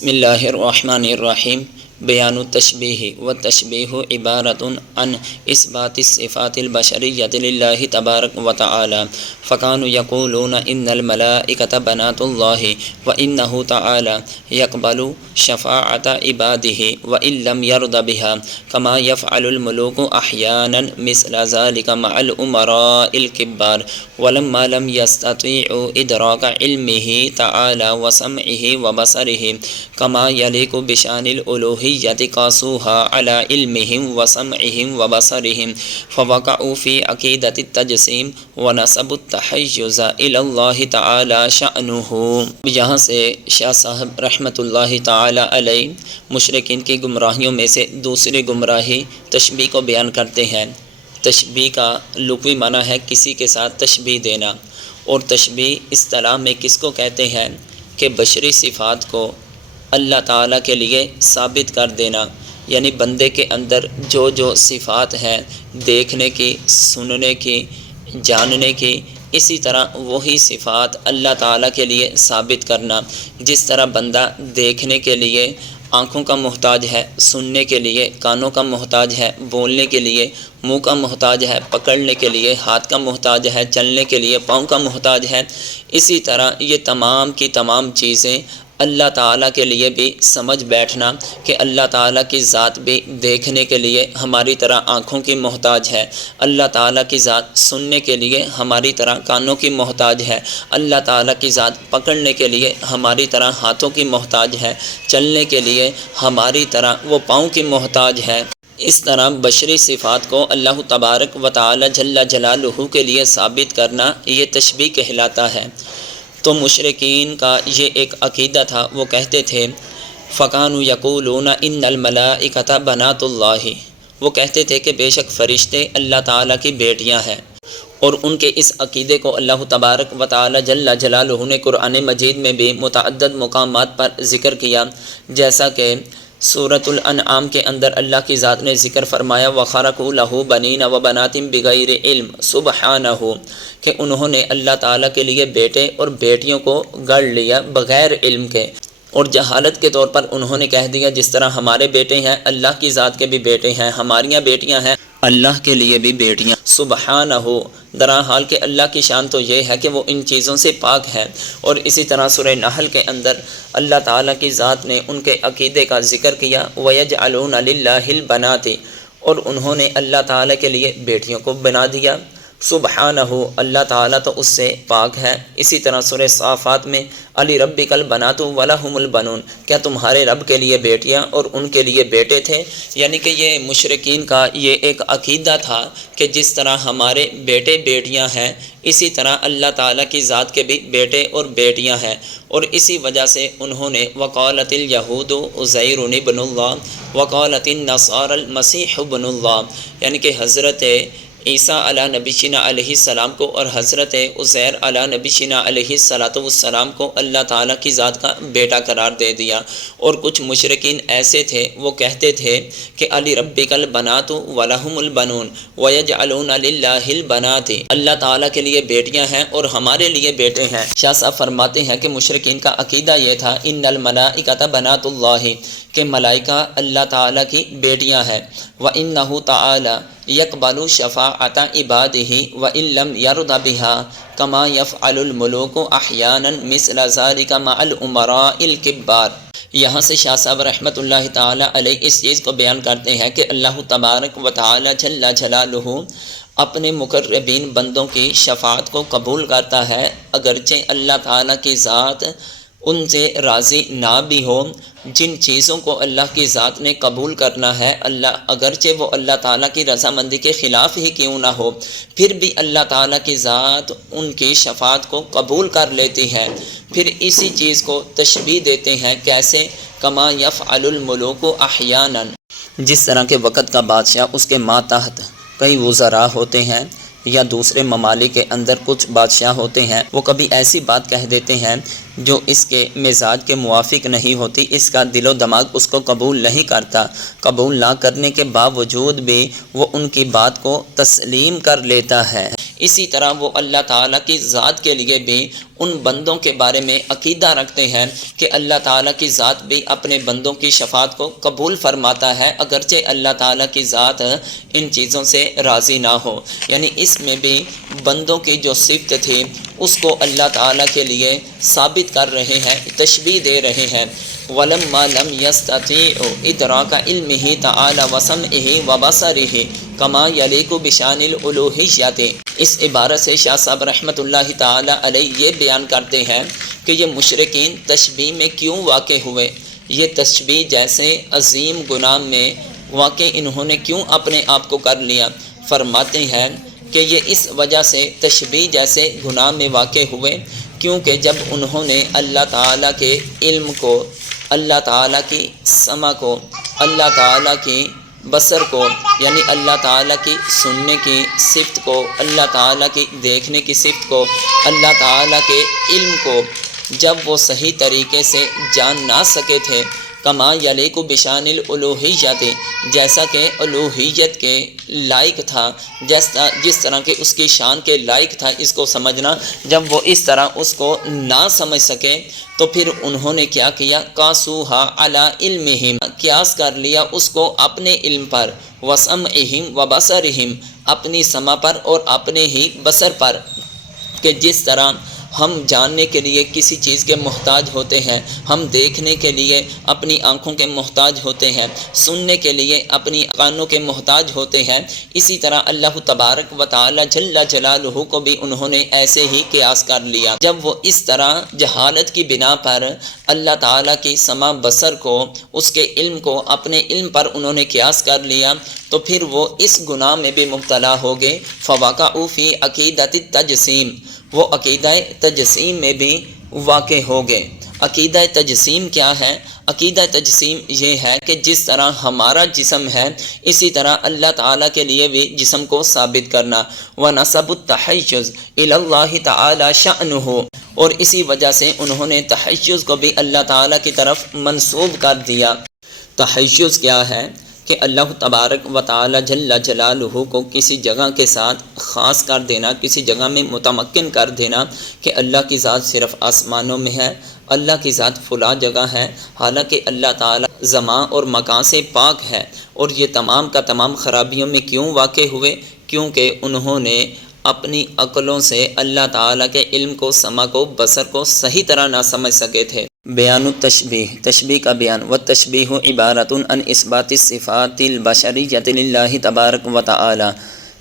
بسم اللہ الرحمن الرحیم بیان التشبیہ والتشبیہ عبارت عن اثبات الصفات البشریۃ للہ تبارک و تعالی فکانوا یقولون ان الملائکۃ بنات اللہ وانہ تعالی یقبل شفاعۃ عبادہ وان لم یرض بها کما یفعل الملوک احیانا مثل ذلك مع الامراء الکبار ولما لم يستطيعوا ادراک علمہ تعالی وسمعہ وبصرہ کما یلیق بشان الالوہیۃ قاسوها علی علمہم وسمعہم وبصرہم فوقعوا فی عقیدۃ التجسیم ونسبوا التحیز الی اللہ تعالی شأنہ۔ یہاں سے شاہ صاحب رحمۃ اللہ تعالی علیہ مشرکین کی گمراہیوں میں سے دوسری گمراہی تشبیہ کو بیان کرتے ہیں۔ تشبیہ کا لغوی معنی ہے کسی کے ساتھ تشبیہ دینا، اور تشبیہ اصطلاح میں کس کو کہتے ہیں کہ بشری صفات کو اللہ تعالیٰ کے لیے ثابت کر دینا، یعنی بندے کے اندر جو جو صفات ہیں دیکھنے کی، سننے کی، جاننے کی، اسی طرح وہی صفات اللہ تعالیٰ کے لیے ثابت کرنا۔ جس طرح بندہ دیکھنے کے لیے آنکھوں کا محتاج ہے، سننے کے لیے کانوں کا محتاج ہے، بولنے کے لیے منہ کا محتاج ہے، پکڑنے کے لیے ہاتھ کا محتاج ہے، چلنے کے لیے پاؤں کا محتاج ہے، اسی طرح یہ تمام کی تمام چیزیں اللہ تعالیٰ کے لیے بھی سمجھ بیٹھنا کہ اللہ تعالیٰ کی ذات بھی دیکھنے کے لیے ہماری طرح آنکھوں کی محتاج ہے، اللہ تعالیٰ کی ذات سننے کے لیے ہماری طرح کانوں کی محتاج ہے، اللہ تعالیٰ کی ذات پکڑنے کے لیے ہماری طرح ہاتھوں کی محتاج ہے، چلنے کے لیے ہماری طرح وہ پاؤں کی محتاج ہے۔ اس طرح بشری صفات کو اللہ تبارک و تعالی جل جلالہ کے لیے ثابت کرنا یہ تشبیہ کہلاتا ہے۔ تو مشرکین کا یہ ایک عقیدہ تھا، وہ کہتے تھے فَكَانُوا يَقُولُونَ إِنَّ الْمَلَائِكَةَ بَنَاتُ اللَّهِ، وہ کہتے تھے کہ بے شک فرشتے اللہ تعالیٰ کی بیٹیاں ہیں، اور ان کے اس عقیدے کو اللہ تبارک و تعالی جل جلالہ نے قرآن مجید میں بھی متعدد مقامات پر ذکر کیا، جیسا کہ سورۃ الانعام کے اندر اللہ کی ذات نے ذکر فرمایا وَخَرَقُوا لَهُ بَنِينَ وَبَنَاتٍ بِغَيْرِ عِلْمٍ سُبْحَانَهُ، کہ انہوں نے اللہ تعالیٰ کے لیے بیٹے اور بیٹیوں کو گڑھ لیا بغیر علم کے، اور جہالت کے طور پر انہوں نے کہہ دیا جس طرح ہمارے بیٹے ہیں اللہ کی ذات کے بھی بیٹے ہیں، ہماریاں بیٹیاں ہیں اللہ کے لیے بھی بیٹیاں، سبحانہ، درحال کہ اللہ کی شان تو یہ ہے کہ وہ ان چیزوں سے پاک ہے۔ اور اسی طرح سورہ نحل کے اندر اللہ تعالیٰ کی ذات نے ان کے عقیدے کا ذکر کیا وَيَجْعَلُونَ لِلَّهِ الْبَنَاتِ، اور انہوں نے اللہ تعالیٰ کے لیے بیٹیوں کو بنا دیا، سبحانہ، اللہ تعالیٰ تو اس سے پاک ہے۔ اسی طرح سورہ صافات میں علی ربک البنات ولہم البنون، کیا تمہارے رب کے لیے بیٹیاں اور ان کے لیے بیٹے تھے؟ یعنی کہ یہ مشرکین کا یہ ایک عقیدہ تھا کہ جس طرح ہمارے بیٹے بیٹیاں ہیں اسی طرح اللہ تعالیٰ کی ذات کے بھی بیٹے اور بیٹیاں ہیں، اور اسی وجہ سے انہوں نے وقالت الیہود عزیر ابن اللہ وقالت النصارى المسیح ابن اللہ، یعنی کہ حضرت عیسیٰ علیہ نبی شنا علیہ السلام کو اور حضرت عزیر علیہ نبی شنا علیہ السلام کو اللہ تعالیٰ کی ذات کا بیٹا قرار دے دیا۔ اور کچھ مشرکین ایسے تھے وہ کہتے تھے کہ علی ربک البنات ولہم البنون ویجعلون للہ البنات، اللہ تعالیٰ کے لیے بیٹیاں ہیں اور ہمارے لیے بیٹے ہیں۔ شاہ صاحب فرماتے ہیں کہ مشرکین کا عقیدہ یہ تھا ان الملائکۃ بنات اللہ، کہ ملائکہ اللہ تعالیٰ کی بیٹیاں ہیں، وَإِنَّهُ تَعَالَى يَقْبَلُ شَفَاعَةَ عِبَادِهِ وَإِن لَّمْ يَرْضَ بِهَا كَمَا يَفْعَلُ الْمُلُوكُ أَحْيَانًا مِثْلَ ذَلِكَ مَعَ الْأُمَرَاءِ الْكِبَّارِ۔ یہاں سے شاہ صاحب رحمۃ اللہ تعالی علیہ اس چیز کو بیان کرتے ہیں کہ اللہ تبارک و تعالی جل جلالہ اپنے مقربین بندوں کی شفاعت کو قبول کرتا ہے، اگرچہ اللہ تعالیٰ کی ذات ان سے راضی نہ بھی ہو۔ جن چیزوں کو اللہ کی ذات نے قبول کرنا ہے اگرچہ وہ اللہ تعالیٰ کی رضامندی کے خلاف ہی کیوں نہ ہو، پھر بھی اللہ تعالیٰ کی ذات ان کی شفاعت کو قبول کر لیتی ہے۔ پھر اسی چیز کو تشبیہ دیتے ہیں، کیسے؟ کما یفعل الملوک احیانا، جس طرح کے وقت کا بادشاہ اس کے ماتحت کئی وزراء ہوتے ہیں یا دوسرے ممالک کے اندر کچھ بادشاہ ہوتے ہیں، وہ کبھی ایسی بات کہہ دیتے ہیں جو اس کے مزاج کے موافق نہیں ہوتی، اس کا دل و دماغ اس کو قبول نہیں کرتا، قبول نہ کرنے کے باوجود بھی وہ ان کی بات کو تسلیم کر لیتا ہے۔ اسی طرح وہ اللہ تعالیٰ کی ذات کے لیے بھی ان بندوں کے بارے میں عقیدہ رکھتے ہیں کہ اللہ تعالیٰ کی ذات بھی اپنے بندوں کی شفاعت کو قبول فرماتا ہے، اگرچہ اللہ تعالیٰ کی ذات ان چیزوں سے راضی نہ ہو۔ یعنی اس میں بھی بندوں کی جو صفت تھی اس کو اللہ تعالیٰ کے لیے ثابت کر رہے ہیں، تشبیہ دے رہے ہیں۔ وَلَمَّا لَمْ يَسْتَطِيعُوا إِدْرَاكَ عِلْمِهِ تَعَالَى وَسَمْعِهِ وَبَصَرِهِ كَمَا يَلِيقُ بِشَأْنِ الْأُلُوهِيَّةِ۔ اس عبارت سے شاہ صاحب رحمۃ اللہ تعالیٰ علیہ یہ بیان کرتے ہیں کہ یہ مشرکین تشبیہ میں کیوں واقع ہوئے، یہ تشبیہ جیسے عظیم گناہ میں واقع انہوں نے کیوں اپنے آپ کو کر لیا۔ فرماتے ہیں کہ یہ اس وجہ سے تشبیہ جیسے گناہ میں واقع ہوئے کیونکہ جب انہوں نے اللہ تعالیٰ کے علم کو، اللہ تعالیٰ کی سمع کو، اللہ تعالیٰ کی بصر کو، یعنی اللہ تعالیٰ کی سننے کی صفت کو، اللہ تعالیٰ کی دیکھنے کی صفت کو، اللہ تعالیٰ کے علم کو جب وہ صحیح طریقے سے جان نہ سکے تھے، کما یلیق بشان الالوہیت، جیسا کہ الوہیت کے لائق تھا، جس طرح کہ اس کی شان کے لائق تھا اس کو سمجھنا، جب وہ اس طرح اس کو نہ سمجھ سکے تو پھر انہوں نے کیا کیا، قاسوہا علی علمہم، قیاس کر لیا اس کو اپنے علم پر، وسمعہم وبصرہم، اپنی سمع پر اور اپنے ہی بصر پر، کہ جس طرح ہم جاننے کے لیے کسی چیز کے محتاج ہوتے ہیں، ہم دیکھنے کے لیے اپنی آنکھوں کے محتاج ہوتے ہیں، سننے کے لیے اپنی کانوں کے محتاج ہوتے ہیں، اسی طرح اللہ تبارک و تعالی جل جلالہ کو بھی انہوں نے ایسے ہی قیاس کر لیا۔ جب وہ اس طرح جہالت کی بنا پر اللہ تعالیٰ کی سمع بصر کو، اس کے علم کو اپنے علم پر انہوں نے قیاس کر لیا تو پھر وہ اس گناہ میں بھی مبتلا ہو گئے۔ فَوَقَعُوا فِي عَقِیدَۃِ التَّجْسِیم، وہ عقیدہ تجسیم میں بھی واقع ہو گئے۔ عقیدہ تجسیم کیا ہے؟ عقیدہ تجسیم یہ ہے کہ جس طرح ہمارا جسم ہے اسی طرح اللہ تعالیٰ کے لیے بھی جسم کو ثابت کرنا۔ وَنَسَبُ التَّحَيُّزَ إِلَى اللَّهِ تَعَالَى شَأْنُهُ، اور اسی وجہ سے انہوں نے تحیز کو بھی اللہ تعالیٰ کی طرف منسوب کر دیا۔ تحیز کیا ہے؟ کہ اللہ تبارک و تعالی جل جلالہ کو کسی جگہ کے ساتھ خاص کر دینا، کسی جگہ میں متمکن کر دینا کہ اللہ کی ذات صرف آسمانوں میں ہے، اللہ کی ذات فلاں جگہ ہے، حالانکہ اللہ تعالی زمان اور مکان سے پاک ہے۔ اور یہ تمام کا تمام خرابیوں میں کیوں واقع ہوئے؟ کیونکہ انہوں نے اپنی عقلوں سے اللہ تعالیٰ کے علم کو، سمع کو، بصر کو صحیح طرح نہ سمجھ سکے تھے۔ بیان التشبیہ، تشبیہ کا بیان۔ والتشبیہ عبارۃ عن اثبات الصفات البشریۃ للہ تبارک و تعالی،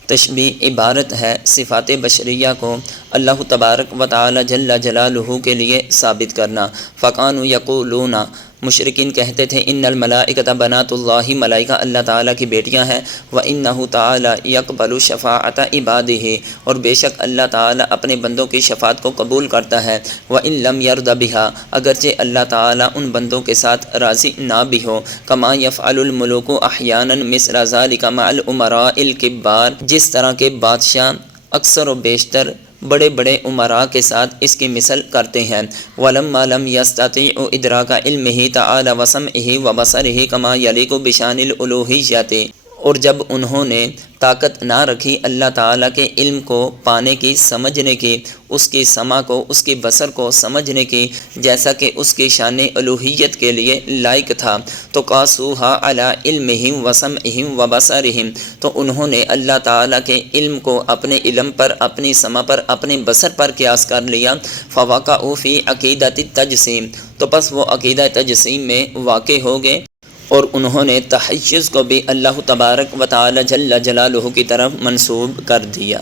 تشبیہ عبارت ہے صفات بشریہ کو اللہ تبارک و تعالی جل جلالہ کے لیے ثابت کرنا۔ فکانوا یقولون، مشرکین کہتے تھے، ان الملائکۃ بنات اللہ، ملائکہ اللہ تعالیٰ کی بیٹیاں ہیں، وانہ تعالی یقبل شفاعت عبادہ، اور بے شک اللہ تعالیٰ اپنے بندوں کی شفاعت کو قبول کرتا ہے، وان لم یرض بہا، اگرچہ اللہ تعالیٰ ان بندوں کے ساتھ راضی نہ بھی ہو، کما یفعل الملوک احیانا مثل ذلک مع الامراء الکبار، جس طرح کے بادشاہ اکثر و بیشتر بڑے بڑے امراء کے ساتھ اس کی مثل کرتے ہیں۔ وَلَمَّا لَمْ يَسْتَطِيعُوا إِدْرَاكَ عِلْمِهِ تَعَالَى وَسَمْعِهِ وَبَصَرِهِ كَمَا يَلِيقُ بِشَأْنِ الْأُلُوهِيَّةِ، اور جب انہوں نے طاقت نہ رکھی اللہ تعالیٰ کے علم کو پانے کی، سمجھنے کی، اس کی سمع کو، اس کی بصر کو سمجھنے کی، جیسا کہ اس کی شان الوہیت کے لیے لائق تھا، تو قاسوہا علی علمہم وسمعہم وبصرہم، تو انہوں نے اللہ تعالیٰ کے علم کو اپنے علم پر، اپنی سمع پر، اپنے بصر پر قیاس کر لیا۔ فوقعوا فی عقیدۃ التجسیم، تو پس وہ عقیدہ تجسیم میں واقع ہو گئے، اور انہوں نے تحیز کو بھی اللہ تبارک و تعالی جل جلالہ کی طرف منسوب کر دیا۔